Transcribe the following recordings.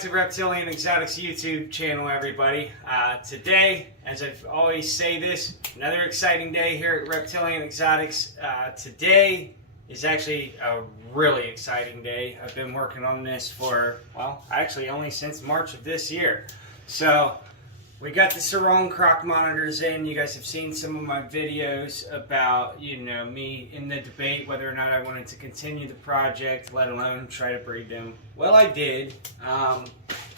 back to Reptilian Exotics YouTube channel, everybody. Today, as I always say this, another exciting day here at Reptilian Exotics. Today is actually a really exciting day. I've been working on this for, well, actually only since March of this year. So, we got the Mom Croc Monitors in. You guys have seen some of my videos about, me in the debate whether or not I wanted to continue the project, let alone try to breed them. Well, I did.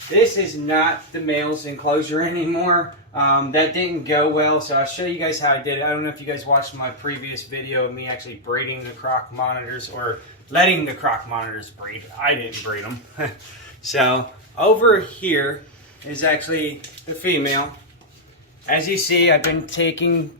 This is not the male's enclosure anymore. That didn't go well, so I'll show you guys how I did it. I don't know if you guys watched my previous video of me actually breeding the Croc Monitors or letting the Croc Monitors breed. I didn't breed them. So, over here is actually the female. As you see, I've been taking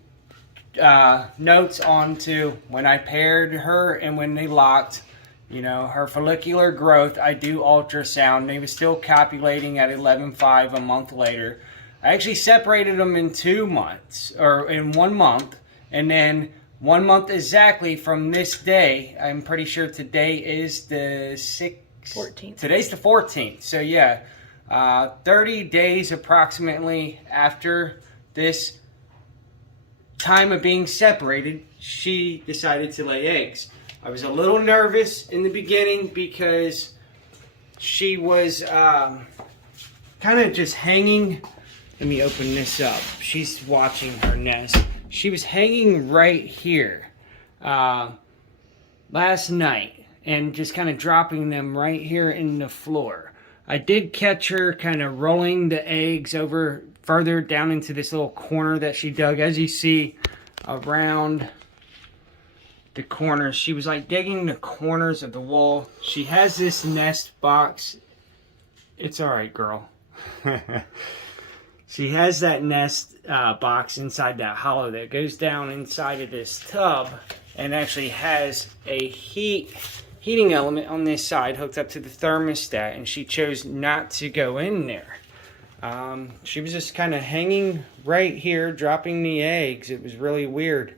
notes onto when I paired her and when they locked. Her follicular growth, I do ultrasound. They were still copulating at 11.5 a month later. I actually separated them in 2 months, or in 1 month, and then 1 month exactly from this day. I'm pretty sure today is the 14th. Today's the 14th, so yeah. 30 days approximately after this time of being separated, she decided to lay eggs. I was a little nervous in the beginning because she was kind of just hanging. Let me open this up. She's watching her nest. She was hanging right here last night and just kind of dropping them right here in the floor. I did catch her kind of rolling the eggs over further down into this little corner that she dug. As you see around the corners, she was like digging the corners of the wall. She has this nest box. It's alright, girl. She has that nest box inside that hollow that goes down inside of this tub and actually has a heating element on this side hooked up to the thermostat, and she chose not to go in there. She was just kind of hanging right here, dropping the eggs. It was really weird.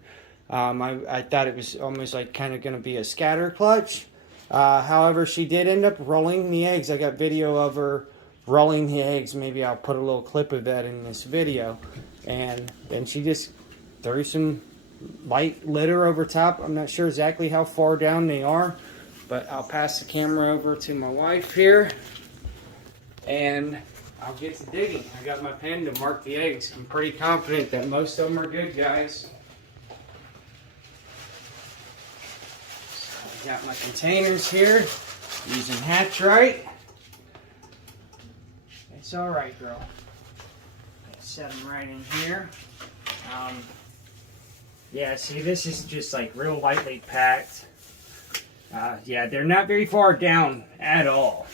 I thought it was almost like kind of going to be a scatter clutch. However, she did end up rolling the eggs. I got video of her rolling the eggs. Maybe I'll put a little clip of that in this video. And then she just threw some light litter over top. I'm not sure exactly how far down they are, but I'll pass the camera over to my wife here, and I'll get to digging. I got my pen to mark the eggs. I'm pretty confident that most of them are good, guys. So I got my containers here, using Hatchright. It's alright, girl. Set them right in here. Yeah, see, this is just like real lightly packed. Yeah, they're not very far down at all.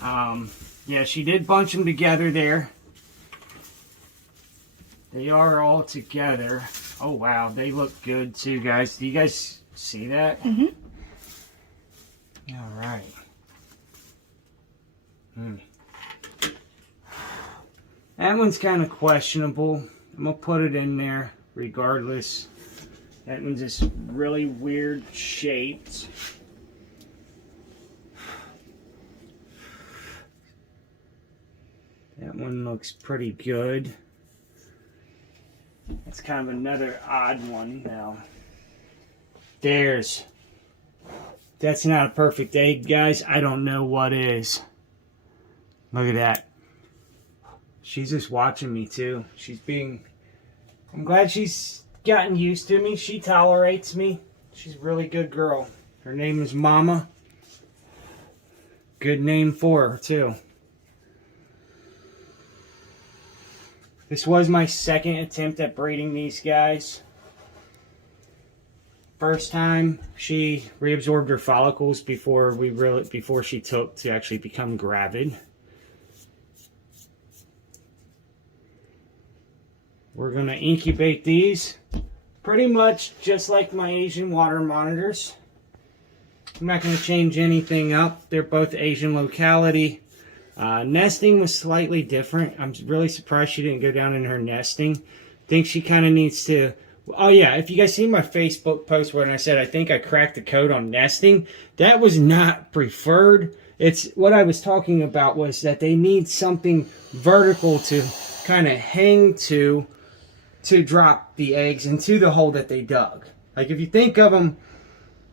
Yeah, she did bunch them together there. They are all together. Oh, wow, they look good too, guys. Do you guys see that? Mm-hmm. All right. That one's kind of questionable. I'm going to put it in there regardless. That one's just really weird shaped. That one looks pretty good. That's kind of another odd one now. That's not a perfect egg, guys. I don't know what is. Look at that. She's just watching me too. I'm glad she's gotten used to me. She tolerates me. She's a really good girl. Her name is Mama. Good name for her too. This was my second attempt at breeding these guys. First time she reabsorbed her follicles before she took to actually become gravid. We're going to incubate these pretty much just like my Asian water monitors. I'm not going to change anything up. They're both Asian locality. Nesting was slightly different. I'm really surprised she didn't go down in her nesting. I think she kind of needs to... Oh yeah, if you guys see my Facebook post when I said I think I cracked the code on nesting, that was not preferred. it's what I was talking about was that they need something vertical to kind of hang to drop the eggs into the hole that they dug. Like if you think of them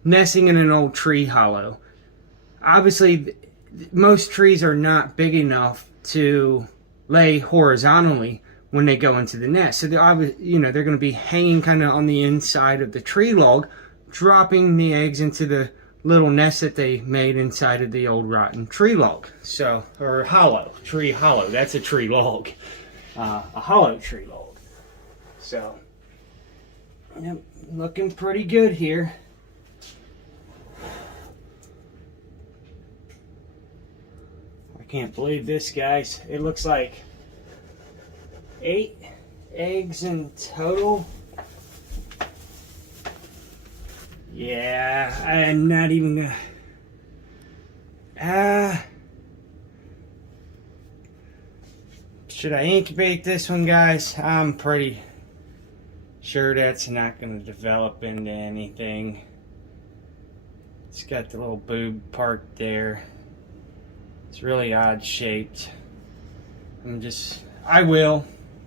nesting in an old tree hollow, obviously most trees are not big enough to lay horizontally when they go into the nest. So they're going to be hanging kind of on the inside of the tree log, dropping the eggs into the little nest that they made inside of the old rotten tree log. So, or hollow, tree hollow. That's a tree log, a hollow tree log. So, yep, looking pretty good here. I can't believe this, guys. It looks like 8 eggs in total. Yeah, I'm not even gonna... should I incubate this one, guys? I'm pretty sure that's not gonna develop into anything. It's got the little boob part there. It's really odd shaped. I will.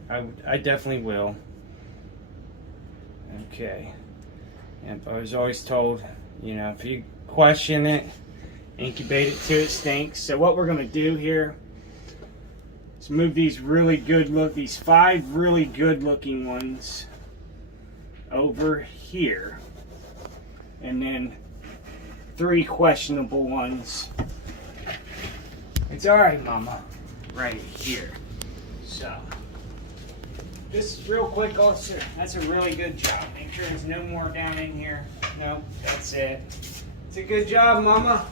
I definitely will. Okay. And I was always told, you know, if you question it, incubate it till it stinks. So what we're going to do here is move these these 5 really good looking ones over here. And then 3 questionable ones. It's alright, Mama. Right here. So, just real quick also, that's a really good job. Make sure there's no more down in here. No, that's it. It's a good job, Mama.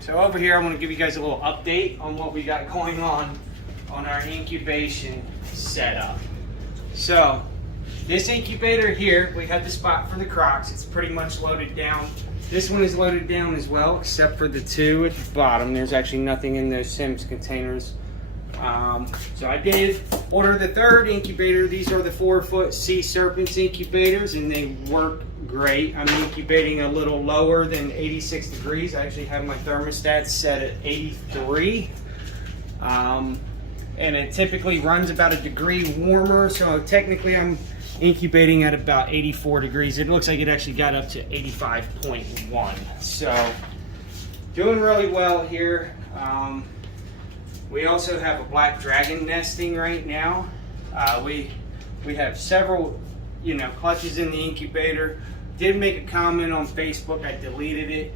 So over here, I want to give you guys a little update on what we got going on our incubation setup. So, this incubator here, we have the spot for the Crocs. It's pretty much loaded down. This one is loaded down as well, except for the 2 at the bottom. There's actually nothing in those Sims containers. So I did order the 3rd incubator. These are the 4-foot sea serpents incubators, and they work great. I'm incubating a little lower than 86 degrees. I actually have my thermostat set at 83. And it typically runs about a degree warmer, so technically I'm incubating at about 84 degrees. It looks like it actually got up to 85.1. So doing really well here. We also have a black dragon nesting right now. We have several, clutches in the incubator. Did make a comment on Facebook. I deleted it.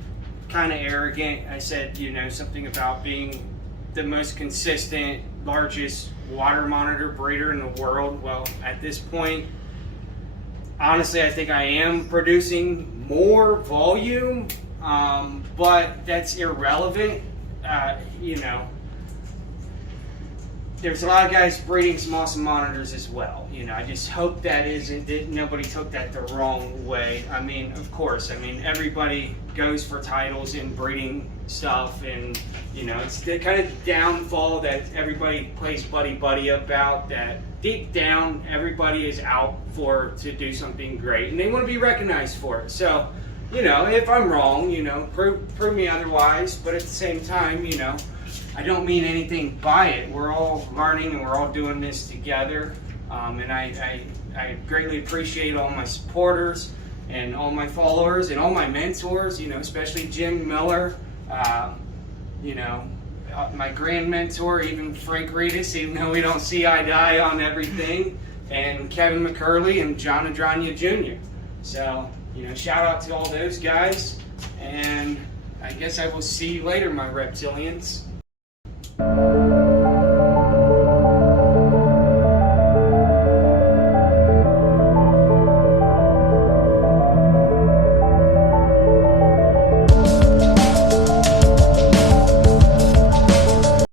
Kind of arrogant. I said, something about being the most consistent, largest water monitor breeder in the world. Well, at this point, honestly, I think I am producing more volume, but that's irrelevant. There's a lot of guys breeding some awesome monitors as well. I just hope that nobody took that the wrong way. I mean, of course, everybody goes for titles in breeding stuff, and it's the kind of downfall that everybody plays buddy about, that deep down everybody is out to do something great, and they want to be recognized for it. So, if I'm wrong, prove me otherwise, but at the same time, I don't mean anything by it. We're all learning and we're all doing this together. And I greatly appreciate all my supporters and all my followers and all my mentors, especially Jim Miller, my grand mentor, even Frank Reedus, even though we don't see eye to eye on everything, and Kevin McCurley and John Adranya Jr. So, shout out to all those guys, and I guess I will see you later, my reptilians.